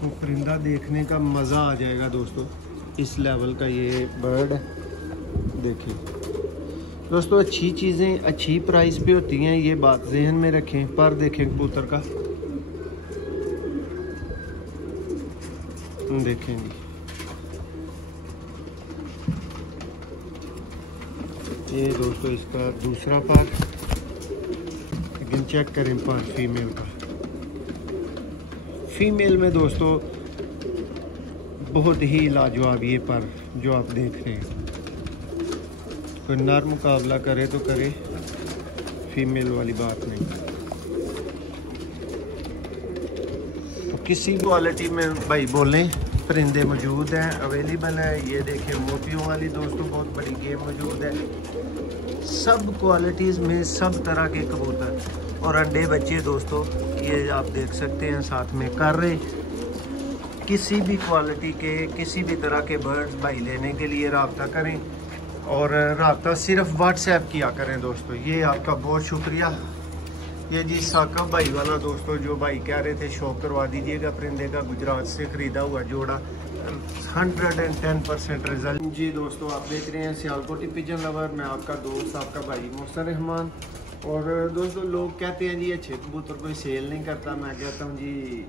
आपको परिंदा देखने का मज़ा आ जाएगा दोस्तों। इस लेवल का ये बर्ड है, देखिए दोस्तों। अच्छी चीज़ें अच्छी प्राइस पे होती हैं, ये बात जहन में रखें। पर देखें कबूतर का, देखें जी, ये दोस्तों इसका दूसरा पार, लेकिन चेक करें पार फीमेल का। फीमेल में दोस्तों बहुत ही लाजवाब ये पर जो आप देख रहे हैं। कोई नर मुकाबला करे तो करे, फीमेल वाली बात नहीं। तो किसी क्वालिटी में भाई बोलें, परिंदे मौजूद हैं, अवेलेबल है। ये देखिए मोतियों वाली दोस्तों बहुत बड़ी गेम मौजूद है। सब क्वालिटीज़ में सब तरह के कबूतर और अंडे बच्चे दोस्तों ये आप देख सकते हैं साथ में कर रहे। किसी भी क्वालिटी के किसी भी तरह के बर्ड भाई लेने के लिए रब्ता करें, और रब्ता सिर्फ व्हाट्सएप किया करें दोस्तों। ये आपका बहुत शुक्रिया। ये जी साकब भाई वाला दोस्तों, जो भाई कह रहे थे शौक करवा दीजिएगा परिंदे का, गुजरात से ख़रीदा हुआ जोड़ा, 110% रिजल्ट। जी दोस्तों, आप देख रहे हैं सियालकोटी पिजन लवर, मैं आपका दोस्त आपका भाई मोहसिन रहमान। और दोस्तों लोग कहते हैं जी अच्छे कबूतर कोई सेल नहीं करता। मैं कहता हूँ जी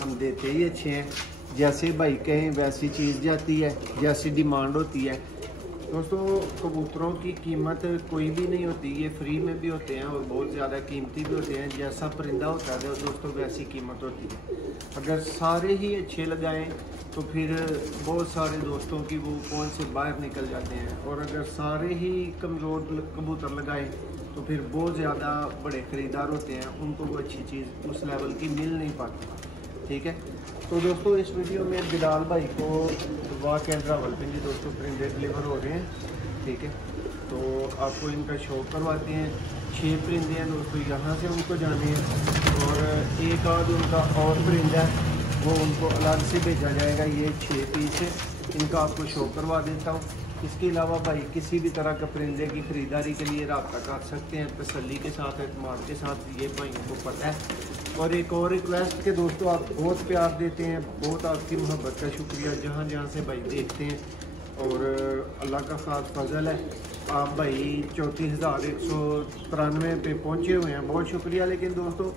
हम देते ही अच्छे हैं, जैसे भाई कहें वैसी चीज़ जाती है, जैसी डिमांड होती है। दोस्तों कबूतरों की कीमत कोई भी नहीं होती, ये फ्री में भी होते हैं और बहुत ज़्यादा कीमती भी होते हैं। जैसा परिंदा होता है दोस्तों वैसी कीमत होती है। अगर सारे ही अच्छे लगाएं तो फिर बहुत सारे दोस्तों की वो कौन से बाहर निकल जाते हैं, और अगर सारे ही कमज़ोर कबूतर लगाएं तो फिर बहुत ज़्यादा बड़े ख़रीदार होते हैं, उनको वो अच्छी चीज़ उस लेवल की मिल नहीं पाती। ठीक है, तो दोस्तों इस वीडियो में बिलाल भाई को वाक एंड रावलपिंडी दोस्तों परिंदे डिलीवर हो रहे हैं। ठीक है, तो आपको इनका शो करवाते हैं। 6 परिंदे हैं दोस्तों, यहाँ से उनको जाने हैं, और एक आध उनका और परिंदा है वो उनको अलग से भेजा जाएगा। ये 6 पीस है, इनका आपको शो करवा देता हूँ। इसके अलावा भाई किसी भी तरह का परिंदे की ख़रीदारी के लिए रब्ता कर सकते हैं तसल्ली के साथ, एतमाद के साथ, ये भाइयों को पता है। और एक और रिक्वेस्ट के दोस्तों, आप बहुत प्यार देते हैं, बहुत आपकी मोहब्बत का शुक्रिया जहाँ जहाँ से भाई देखते हैं, और अल्लाह का ख़ास फजल है। आप भाई 34,193 पे पहुँचे हुए हैं, बहुत शुक्रिया। लेकिन दोस्तों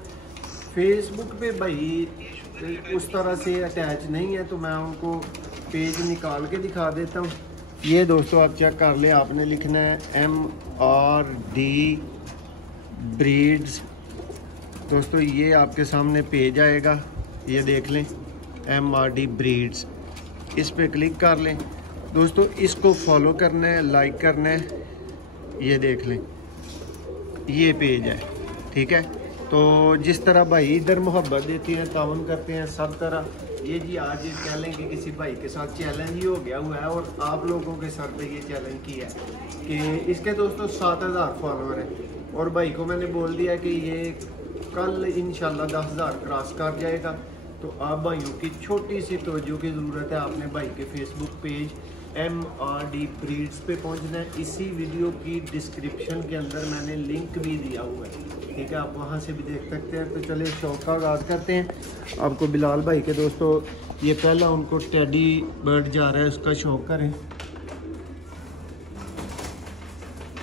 फेसबुक पे भाई उस तरह से अटैच नहीं है, तो मैं उनको पेज निकाल के दिखा देता हूँ। ये दोस्तों आप चेक कर ले, आपने लिखना है MRD ब्रीड्स। दोस्तों ये आपके सामने पेज आएगा, ये देख लें MRD ब्रीड्स, इस पे क्लिक कर लें दोस्तों। इसको फॉलो करना है, लाइक करना है, ये देख लें ये पेज है। ठीक है, तो जिस तरह भाई इधर मोहब्बत देती हैं, तावन करते हैं सब तरह, ये जी आज कह लें कि किसी भाई के साथ चैलेंज ही हो गया हुआ है, और आप लोगों के सर पे ये चैलेंज किया है कि इसके दोस्तों 7,000 फॉलोअर हैं, और भाई को मैंने बोल दिया कि ये कल इंशाल्लाह 10,000 क्रॉस कर जाएगा। तो आप भाइयों की छोटी सी तवज्जो की ज़रूरत है। आपने भाई के फेसबुक पेज MRD ब्रीड्स पे पहुंचना है। इसी वीडियो की डिस्क्रिप्शन के अंदर मैंने लिंक भी दिया हुआ है, ठीक है, आप वहां से भी देख सकते हैं। तो चले शौक का आगाज़ करते हैं। आपको बिलाल भाई के दोस्तों ये पहला उनको टेडी बर्ड जा रहा है, उसका शौक करें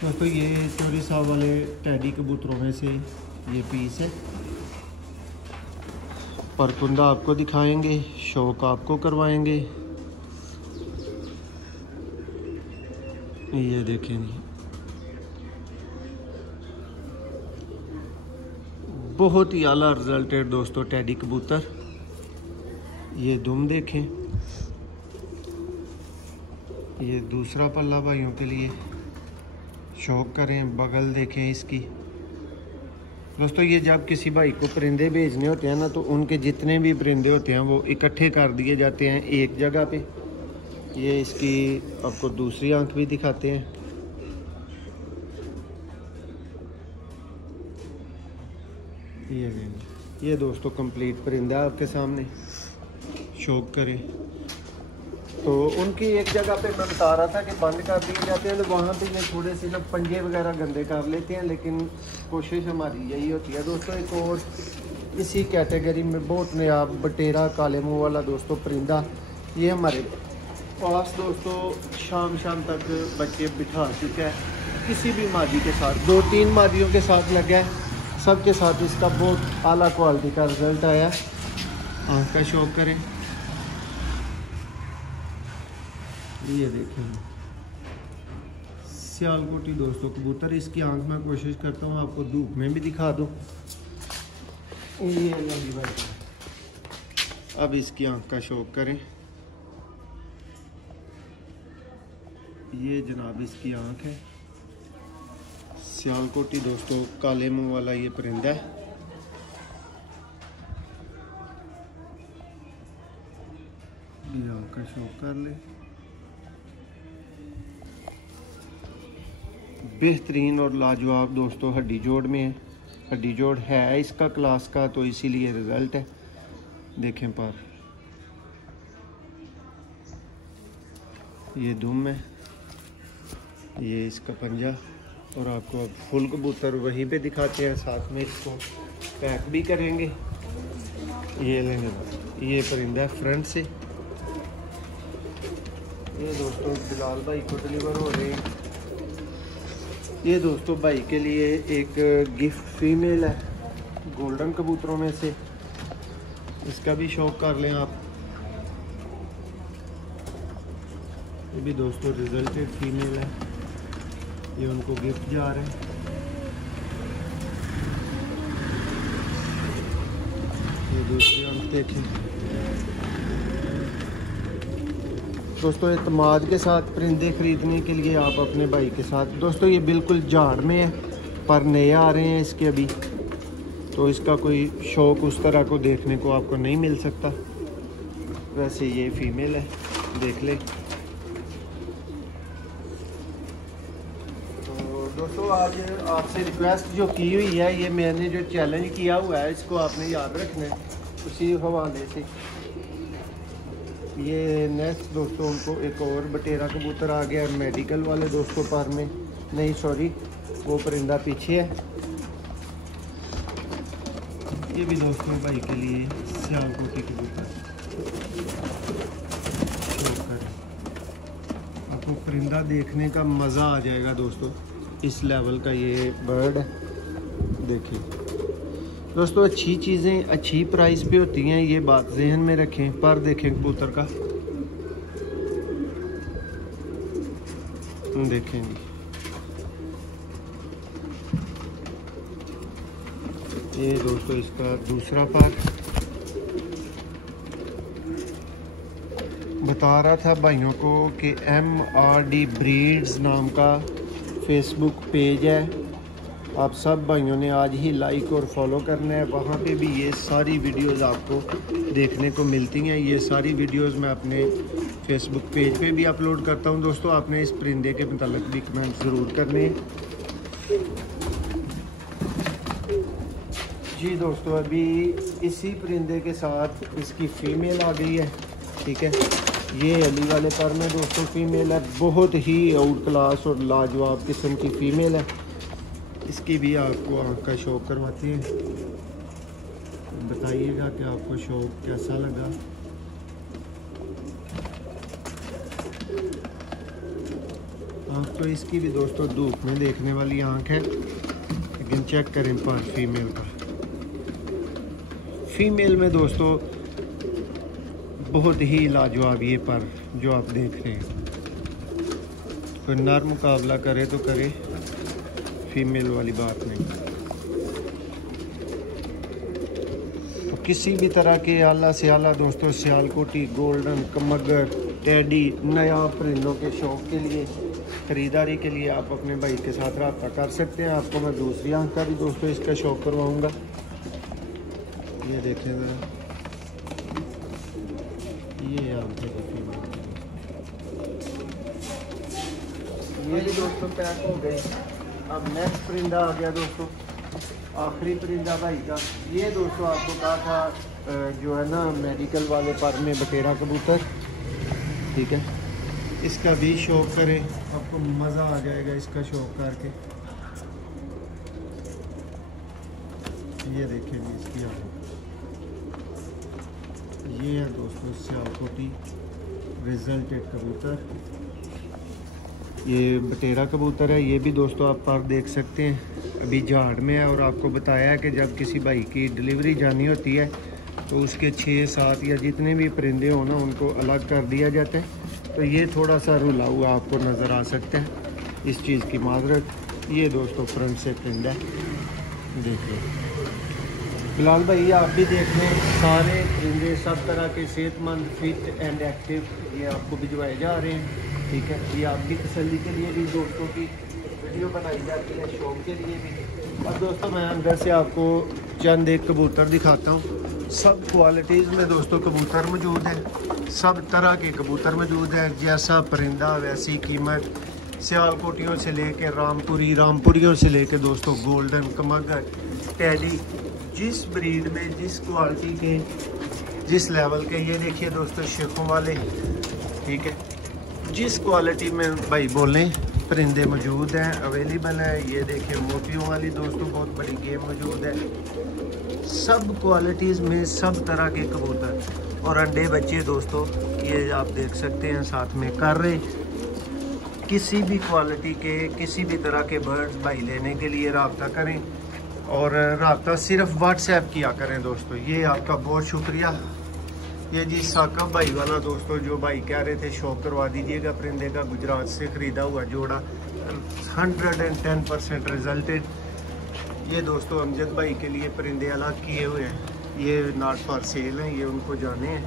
दोस्तों। ये चोरी साहब वाले टेडी कबूतरों में से ये पीस है। परकुंदा आपको दिखाएंगे, शौक आपको करवाएंगे। ये देखें जी, बहुत ही आला रिजल्ट है दोस्तों टेडी कबूतर। ये दुम देखें, ये दूसरा पल्ला भाइयों के लिए शौक करें। बगल देखें इसकी दोस्तों। ये जब किसी भाई को परिंदे भेजने होते हैं ना, तो उनके जितने भी परिंदे होते हैं वो इकट्ठे कर दिए जाते हैं एक जगह पे। ये इसकी आपको दूसरी आंख भी दिखाते हैं। ये दोस्तों कंप्लीट परिंदा आपके सामने, शौक करें। तो उनकी एक जगह पे मैं बता रहा था कि बंद कर दिए जाते हैं, तो वहाँ पे ये थोड़े से ना पंजे वगैरह गंदे कर लेते हैं, लेकिन कोशिश हमारी यही होती है दोस्तों। एक और इसी कैटेगरी में बहुत नया बटेरा काले मुंह वाला दोस्तों परिंदा ये हमारे पास दोस्तों शाम तक बच्चे बिठा चुका है। किसी भी मादी के साथ 2-3 मादियों के साथ लगा है, सबके साथ इसका बहुत आला क्वालिटी का रिज़ल्ट आया। आँख का शौक करें, ये देखें सियालकोटी दोस्तों कबूतर। इसकी आंख में कोशिश करता हूँ आपको धूप में भी दिखा दूँ। ये अब इसकी आंख का शौक करें, ये जनाब इसकी आंख है। सियालकोटी दोस्तों काले मुंह वाला ये परिंदा है। ये आंख का शौक कर ले। बेहतरीन और लाजवाब दोस्तों हड्डी जोड़ में है। हड्डी जोड़ है इसका क्लास का, तो इसीलिए रिज़ल्ट है। देखें पर ये दुम है, ये इसका पंजा। और आपको अब फुल कबूतर वहीं पे दिखाते हैं, साथ में इसको पैक भी करेंगे। ये लेने ये परिंदा है फ्रंट से। ये दोस्तों बिलाल भाई को डिलीवर हो रहे हैं। ये दोस्तों भाई के लिए एक गिफ्ट फीमेल है गोल्डन कबूतरों में से, इसका भी शौक कर लें आप। ये भी दोस्तों रिजल्टेड फीमेल है, ये उनको गिफ्ट जा रहे हैं। ये दूसरी आंख देखें दोस्तों। एतमाद के साथ परिंदे ख़रीदने के लिए आप अपने भाई के साथ दोस्तों, ये बिल्कुल झाड़ में है पर नए आ रहे हैं इसके अभी, तो इसका कोई शौक उस तरह को देखने को आपको नहीं मिल सकता। वैसे ये फीमेल है, देख ले। तो दोस्तों आज आपसे रिक्वेस्ट जो की हुई है, ये मैंने जो चैलेंज किया हुआ है इसको आपने याद रखना है। उसी हवाले से ये नेक्स्ट दोस्तों उनको एक और बटेरा कबूतर आ गया मेडिकल वाले दोस्तों पर में, नहीं सॉरी वो परिंदा पीछे है। ये भी दोस्तों भाई के लिए सियालकोटी कबूतर। आपको परिंदा देखने का मज़ा आ जाएगा दोस्तों, इस लेवल का ये बर्ड है। देखिए दोस्तों अच्छी चीज़ें अच्छी प्राइस पे होती हैं, ये बात जहन में रखें। पर देखें कबूतर का, देखेंगे ये दोस्तों इसका दूसरा पार्ट। बता रहा था भाइयों को कि MRD ब्रीड्स नाम का फेसबुक पेज है, आप सब भाइयों ने आज ही लाइक और फॉलो करना है। वहाँ पे भी ये सारी वीडियोस आपको देखने को मिलती हैं। ये सारी वीडियोस मैं अपने फेसबुक पेज पे भी अपलोड करता हूँ दोस्तों। आपने इस परिंदे के मुताल्लिक भी कमेंट ज़रूर करने हैं। जी दोस्तों अभी इसी परिंदे के साथ इसकी फ़ीमेल आ गई है, ठीक है। ये अली वाले पर में दोस्तों फ़ीमेल है, बहुत ही आउट क्लास और लाजवाब किस्म की फ़ीमेल है। इसकी भी आपको आँख का शौक करवाते हैं, बताइएगा कि आपको शौक कैसा लगा। आँख तो इसकी भी दोस्तों धूप में देखने वाली आँख है, लेकिन चेक करें पर फीमेल का। फीमेल में दोस्तों बहुत ही लाजवाब ये पर जो आप देख रहे हैं। कोई नर मुकाबला करे तो करे, फीमेल वाली बात नहीं। तो किसी भी तरह के आला से आला दोस्तों सियालकोटी, गोल्डन, कमगर, टेडी, नया परिंदों के शौक के लिए, ख़रीदारी के लिए आप अपने भाई के साथ रब्ता कर सकते हैं। आपको मैं दूसरी आंख का भी दोस्तों इसका शौक करवाऊंगा। ये देखें ज़रा, ये आंख है फीमेल। ये भी दोस्तों पैक हो गई। अब नेक्स्ट परिंदा आ गया दोस्तों, आखिरी परिंदा भाई का। ये दोस्तों आपको कहा था जो है ना मेडिकल वाले पर में बटेरा कबूतर, ठीक है। इसका भी शौक करें, आपको मज़ा आ जाएगा इसका शौक करके। ये देखें इसकी आँख। ये है दोस्तों सियालकोटी रिजल्टेड कबूतर। ये बटेरा कबूतर है। ये भी दोस्तों आप पर देख सकते हैं अभी झाड़ में है, और आपको बताया है कि जब किसी भाई की डिलीवरी जानी होती है तो उसके 6-7 या जितने भी परिंदे हो ना उनको अलग कर दिया जाता है। तो ये थोड़ा सा रुला हुआ आपको नज़र आ सकता है, इस चीज़ की माजरत। ये दोस्तों फ्रंट से परिंदा है, देख लो। बिलाल भाई आप भी देख लें, सारे परिंदे सब तरह के सेहतमंद, फिट एंड एक्टिव ये आपको भिजवाए जा रहे हैं। ठीक है, ये आपकी तसल्ली के लिए भी दोस्तों की वीडियो बनाई जाती है, शौक के लिए भी। और दोस्तों मैं अंदर से आपको चंद एक कबूतर दिखाता हूँ। सब क्वालिटीज़ में दोस्तों कबूतर मौजूद है, सब तरह के कबूतर मौजूद है। जैसा परिंदा वैसी कीमत, सियालकोटियों से लेके रामपुरियों से लेके दोस्तों गोल्डन, कमगर, टैडी, जिस ब्रीड में जिस क्वालिटी के जिस लेवल के, ये देखिए दोस्तों शेखों वाले, ठीक है, जिस क्वालिटी में भाई बोलें परिंदे मौजूद हैं, अवेलेबल है। ये देखिए मोतियों वाली दोस्तों बहुत बड़ी गेम मौजूद है। सब क्वालिटीज़ में सब तरह के कबूतर और अंडे बच्चे दोस्तों ये आप देख सकते हैं साथ में कर रहे। किसी भी क्वालिटी के किसी भी तरह के बर्ड्स भाई लेने के लिए रब्ता करें, और रब्ता सिर्फ व्हाट्सएप किया करें दोस्तों। ये आपका बहुत शुक्रिया। ये जी साकब भाई वाला दोस्तों, जो भाई कह रहे थे शौक करवा दीजिएगा परिंदे का, गुजरात से ख़रीदा हुआ जोड़ा 110% रिजल्टेड। ये दोस्तों अमजद भाई के लिए परिंदे अलग किए हुए हैं, ये नॉट फॉर सेल हैं, ये उनको जाने हैं।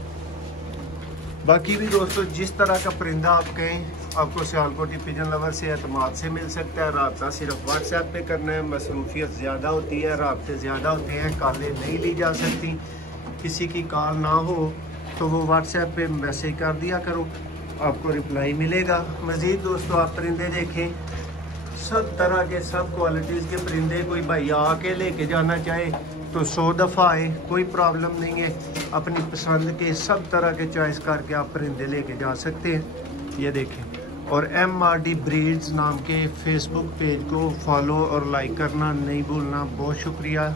बाकी भी दोस्तों जिस तरह का परिंदा आप कहें, आपको सियालकोटी पिजन लवर से एतमाद से मिल सकता है। रब्ता सिर्फ व्हाट्सएप पे करना है, मसरूफियत ज़्यादा होती है, रब्ते ज़्यादा होते हैं, कॉलें नहीं ली जा सकती। किसी की कॉल ना हो तो वो व्हाट्सएप पे मैसेज कर दिया करो, आपको रिप्लाई मिलेगा। मज़ीद दोस्तों आप परिंदे देखें, सब तरह के सब क्वालिटीज़ के परिंदे, कोई भाई आके लेके जाना चाहे तो 100 दफ़ा आए, कोई प्रॉब्लम नहीं है। अपनी पसंद के सब तरह के चॉइस करके आप परिंदे लेके जा सकते हैं। ये देखें, और MRD ब्रीड्स नाम के फेसबुक पेज को फॉलो और लाइक करना नहीं भूलना। बहुत शुक्रिया।